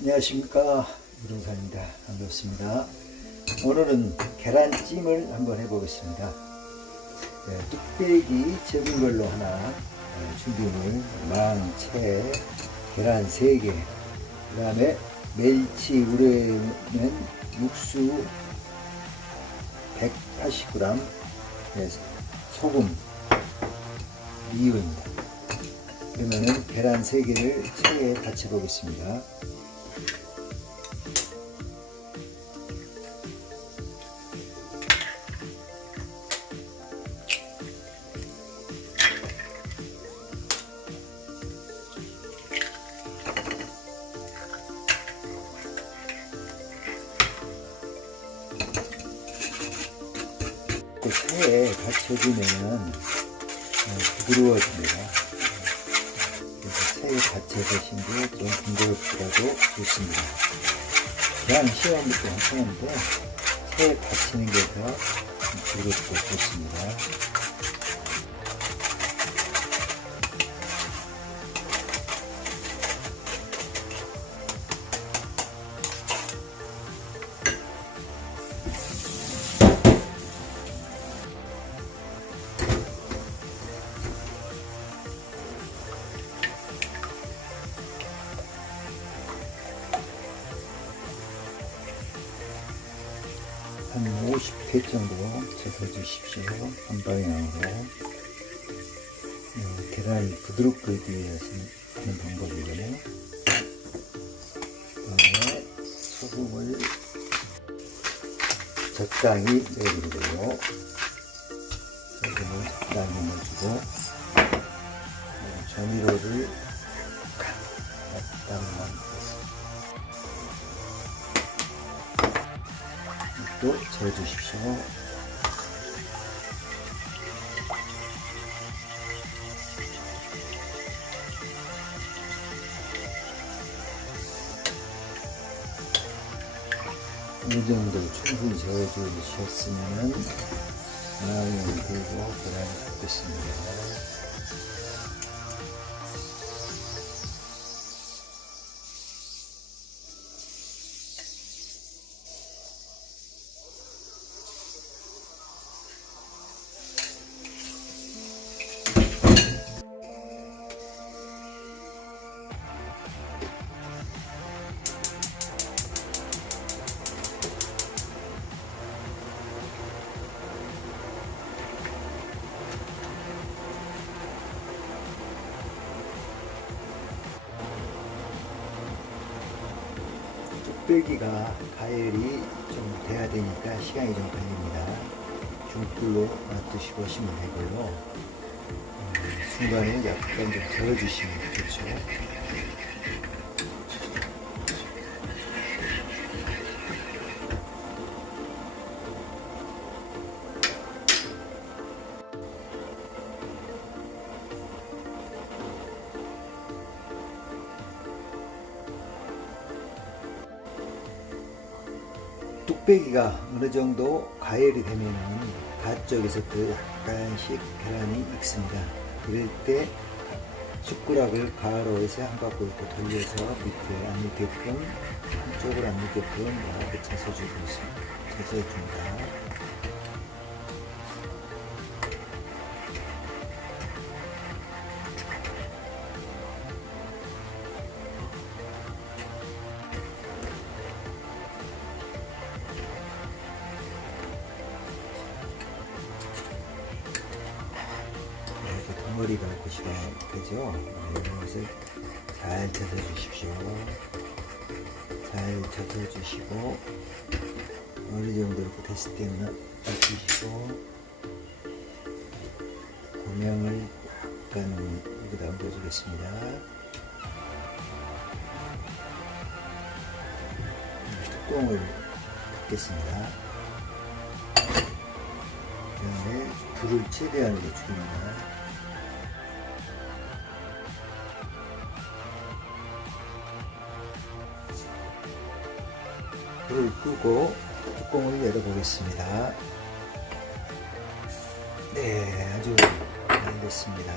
안녕하십니까, 유동산입니다. 반갑습니다. 오늘은 계란찜을 한번 해보겠습니다. 뚝배기 적은 걸로 하나, 준비물 망채, 계란 3개, 그 다음에 멸치 우려낸 육수 180g, 소금, 미유입니다. 그러면은 계란 3개를 체에 받쳐 보겠습니다. 체에 받쳐주면은 부드러워집니다. 그래서 체에 받쳐주신 게 좀 둥그럽더라도 좋습니다. 그냥 시험부터 하시는데 체에 받치는 게 더 부드럽고 좋습니다. 한 50회 정도 젖어주십시오. 한 방향으로. 계란이 부드럽게 하기 위해서 하는 방법이고요. 그다음에 소금을 적당히 넣어주고요. 소금을 적당히 넣어주고, 조미료를 약간만 넣습니다. 또 저어주십시오. 이 정도 충분히 저어주셨으면은 마음을 들고 계란을 볶겠습니다. 뚝배기가 가열이 좀 돼야 되니까 시간이 좀 걸립니다. 중불로 놔두시고 하시면 되고요. 중간에 약간 좀 저어주시면 좋죠. 뚝배기가 어느 정도 가열이 되면은 가쪽에서부터 약간씩 계란이 익습니다. 그럴 때 숟가락을 가로에서 한 바퀴 이렇게 돌려서 밑에 안 익게끔, 한쪽으로 안 익게끔 이렇게 쳐서주고 있습니다. 쳐서줍니다. 머리가 보시면 되죠. 이것을 잘 젖어주십시오. 잘 젖어주시고, 어느 정도 이렇게 됐을 때는 젖으시고, 고명을 약간 여기다 얹어주겠습니다. 뚜껑을 닫겠습니다. 그 다음에 불을 최대한으로 줄입니다. 불을 끄고 뚜껑을 열어보겠습니다. 네, 아주 잘 됐습니다.